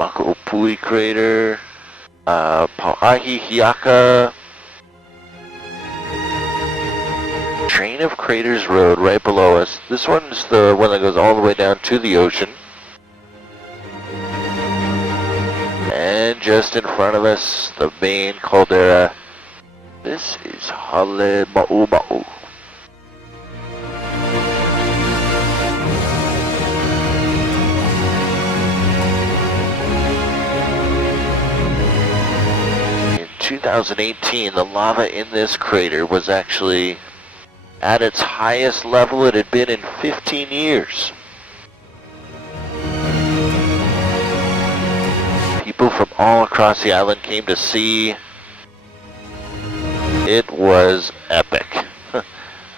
Makuopui crater, Pauahi Train of Craters Road right below us. This one's the one that goes all the way down to the ocean. And just in front of us, the main caldera. This is Hale Ma'u. In 2018, the lava in this crater was actually at its highest level it had been in 15 years. People from all across the island came to see. It was epic.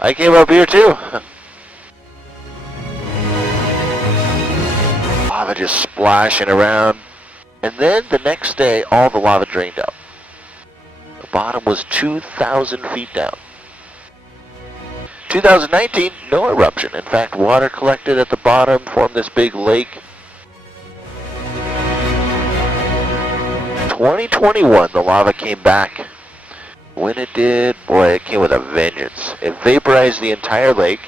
I came up here too. Lava just splashing around. And then the next day, all the lava drained out. The bottom was 2,000 feet down. 2019, no eruption. In fact, water collected at the bottom, formed this big lake. 2021, the lava came back. When it did, boy, it came with a vengeance. It vaporized the entire lake.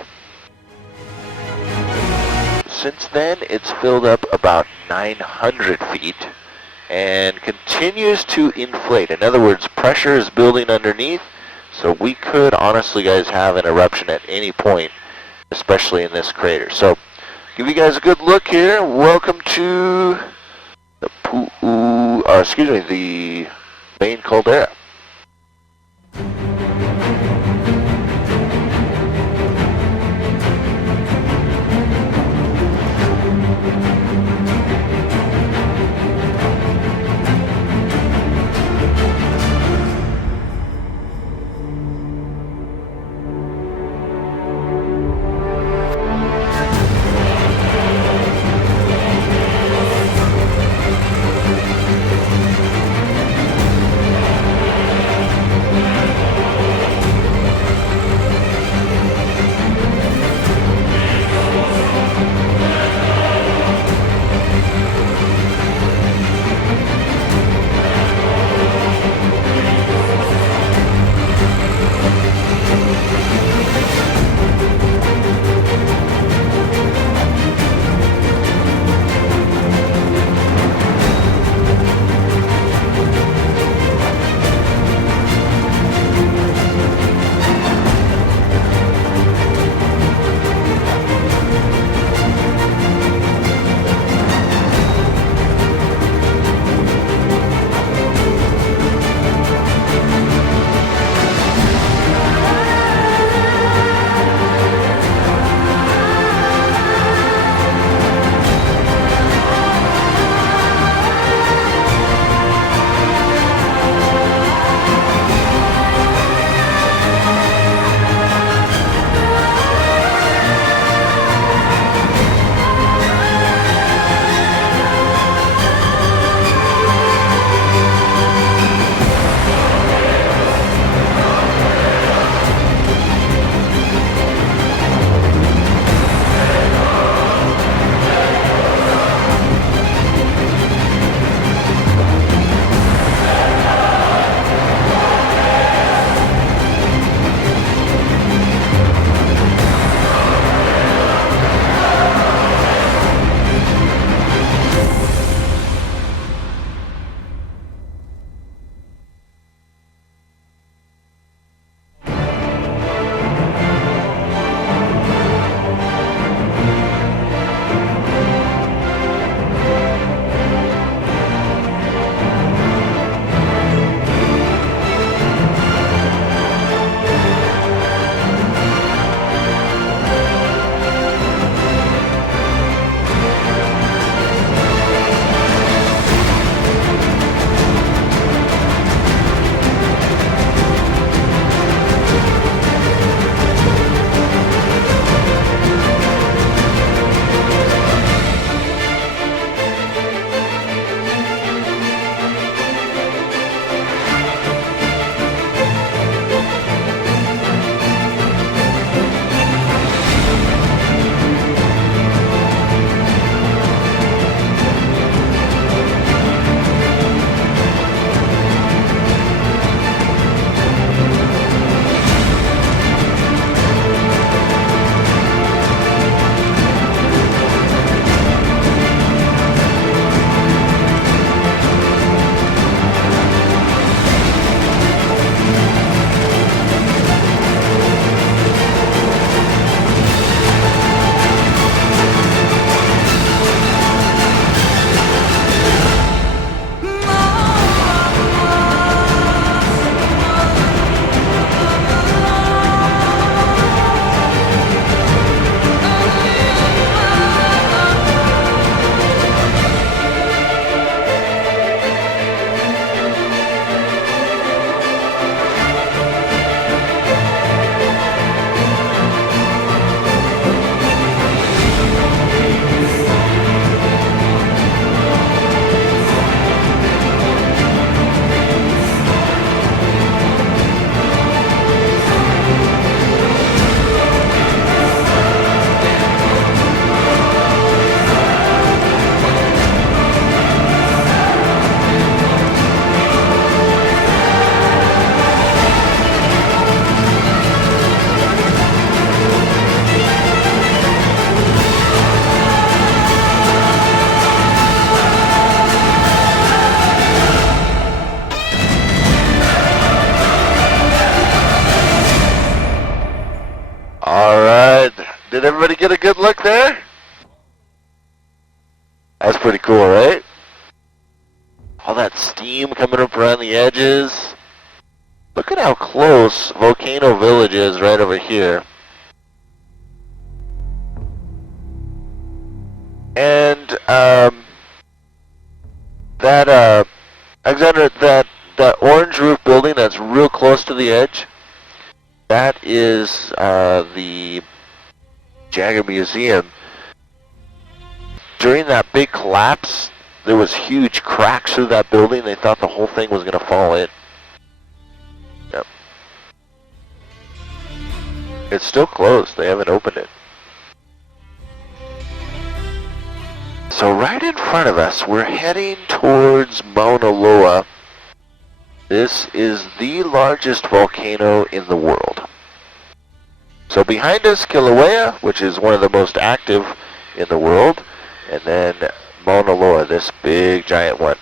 Since then, it's filled up about 900 feet and continues to inflate. In other words, pressure is building underneath, so we could honestly, guys, have an eruption at any point, especially in this crater. So, give you guys a good look here. Welcome to the the main caldera. Did everybody get a good look there? That's pretty cool, right? All that steam coming up around the edges. Look at how close Volcano Village is right over here. And Alexander, that orange roof building that's real close to the edge, that is the Jagger Museum. During that big collapse, there was huge cracks through that building. They thought the whole thing was going to fall in. Yep. It's still closed. They haven't opened it. So right in front of us, we're heading towards Mauna Loa. This is the largest volcano in the world. So behind us, Kilauea, which is one of the most active in the world, and then Mauna Loa, this big giant one.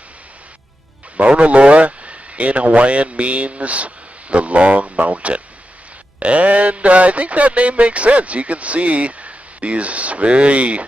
Mauna Loa in Hawaiian means the long mountain. And I think that name makes sense. You can see these very